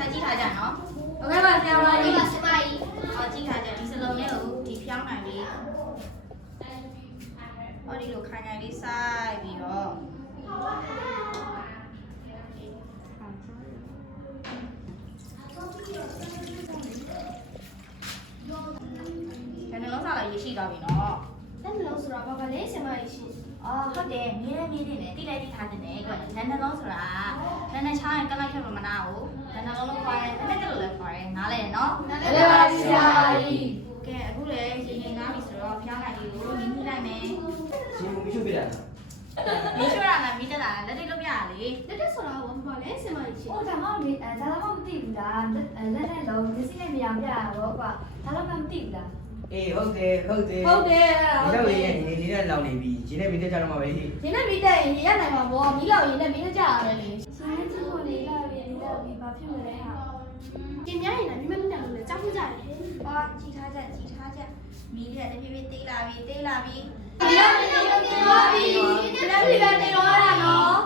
စာကြည့်ထားကြနော် โอเคပါဆရာမကြီး ဆရာမကြီးကြည့်ထားကြဒီစလုံးလေးကိုဒီဖြောင်းနိုင်လေးဟောဒီလိုခိုင်ခိုင်လေးစိုက်ပြီးတော့ဘယ်နှလုံးစားလာရရှိသွားပြီနော် အဲ့လိုဆိုတာဘာလဲဆရာမကြီးရှင် အော်ဟုတ်တယ်မြင်းနေတယ်တိလိုက်တိထားတဲ့နဲ့ကွလက်နှလုံးဆိုတာလက်နှချောင်းရင်ကလိုက်ဖြတ်မနာဘူးလက်နှလုံးလုံးခွာတယ်တစ်တက်လို့လည်းခွာတယ်နားလဲနော် နားလဲပါဆရာကြီး ကဲအခုလည်းရေငင်သားပြီဆိုတော့ဖျားလိုက်လေးကိုမြင်းမိလိုက်မယ် ရှင်မရှုပြတာ မင်းရှိုးရလားမိတက်တာလက်တိလုပ်ပြရလေ တက်တက်ဆိုတာဘာလဲဆရာမကြီးရှင် ဟိုဒါမှမသိဒါတော့မသိဘူးလားလက်နဲ့လုံးမျက်စိနဲ့မရပြတာဘောကွာဒါတော့မသိဘူးလား အေးဟုတ်တယ်ဟုတ်တယ် ဟုတ်တယ် ဒီတော့လေးရဲ့နေနဲ့လောင်နေပြီရှင်နဲ့မိတဲ့ကြတော့မှာပဲဟိ ရင်းနဲ့မိတက်ရင်ရနိုင်မှာပေါ့မိလောက်ရင်းနဲ့မိနဲ့ကြရတယ်လေ ရှင်နဲ့ကြည့်ဖို့လေးလာပြီးဘာဖြစ်မလဲဟာ ကျင်များရင်လည်းမိမနဲ့လည်းကြောက်ကြတယ် ဟောကြည်ထားချက်မိတဲ့တဖြည်းဖြည်းတေးလာပြီ ဒီလောက်နေတော့တင်သွားပြီဒီလောက်ပြတင်သွားတာနော်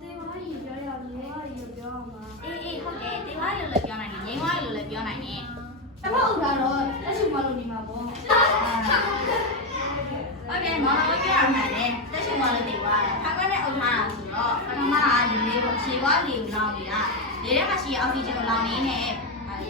တေဝါကြီးပြောရအောင်တေဝါကြီးပြောအောင်ပါ အေးဟုတ်တယ်တေးဝါလို့လည်းပြောနိုင်တယ်ငိမ့်ဝါလို့လည်းပြောနိုင်တယ် တမအုပ်တာတော့လက်ရှိမလို့နေမှာပေါ့ ဟုတ်တယ်မောင်တော်ပြောရမှာလေတက်ရှင်ဝါလို့တေးဝါဖားခွနဲ့အုပ်ထားတာဆိုတော့ပထမကဒီလေးကိုခြေဝါလေးကိုလောင်းနေတာလေထဲမှာရှိအောက်ဆီဂျင်ကိုလောင်းနေနဲ့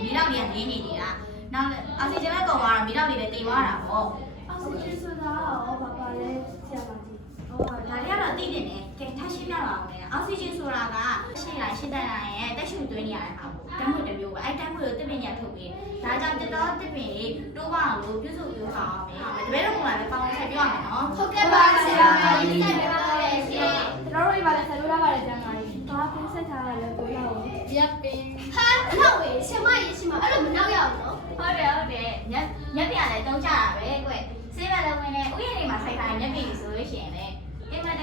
မိတော့တွေကနေနေတာနောက်အောက်ဆီဂျင်လည်းကုန်သွားတော့မိတော့တွေလည်းတေးဝါတာပေါ့ အောက်ဆီဂျင်ဆိုတာရောဘာလဲဆရာမကြီး ဟုတ်ပါဒါတွေကတော့သိတင်တယ်ကဲထားရှင်းပြပါဦးလေအောက်ဆီဂျင်ဆိုတာကရှင်းလိုက်ရှင်းတတ်လိုက်ရဲ့တက်ရှူသွင်းနေရတဲ့ဟာပေါ့တမ်းမှုတစ်မျိုးပဲအဲတမ်းမှုကိုတစ်ပင်ညာထုတ်ပြီးဒါကြောင့်တက်တော့တစ်ပင်လေးတိုးပါအောင်လို့ပြုစုပြောပါအောင်မယ်တပည့်တော်ကလည်းပေါင်းဆက်ပြောရမယ်နော် ဟုတ်ကဲ့ပါဆရာမကြီး ဆက်ပြောပါမယ်ဆရာ ကျွန်တော်တို့ဒီမှာလည်းဆက်လို့ရပါတယ်ဆရာမကြီး ဘာပင်းဆက်ထားရလဲကိုရအောင် ရပ်ပင်ဟာနောက်ဝေးဆရာမကြီးရှင်မအဲ့လိုမနောက်ရအောင်နော် ဟုတ်တယ်ညက်ပြလည်းတုံးကြတာပဲကွဆေးပဲလုံးဝင်နဲ့ဥယျာဉ်တွေမှာဆိုင်ထားညက်ပြဆိုလို့ရှိရင်လေအင်မတန်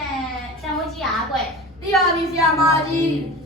တန်ဝတ်ကြီးအားကွ သိပါပြီဆရာမကြီး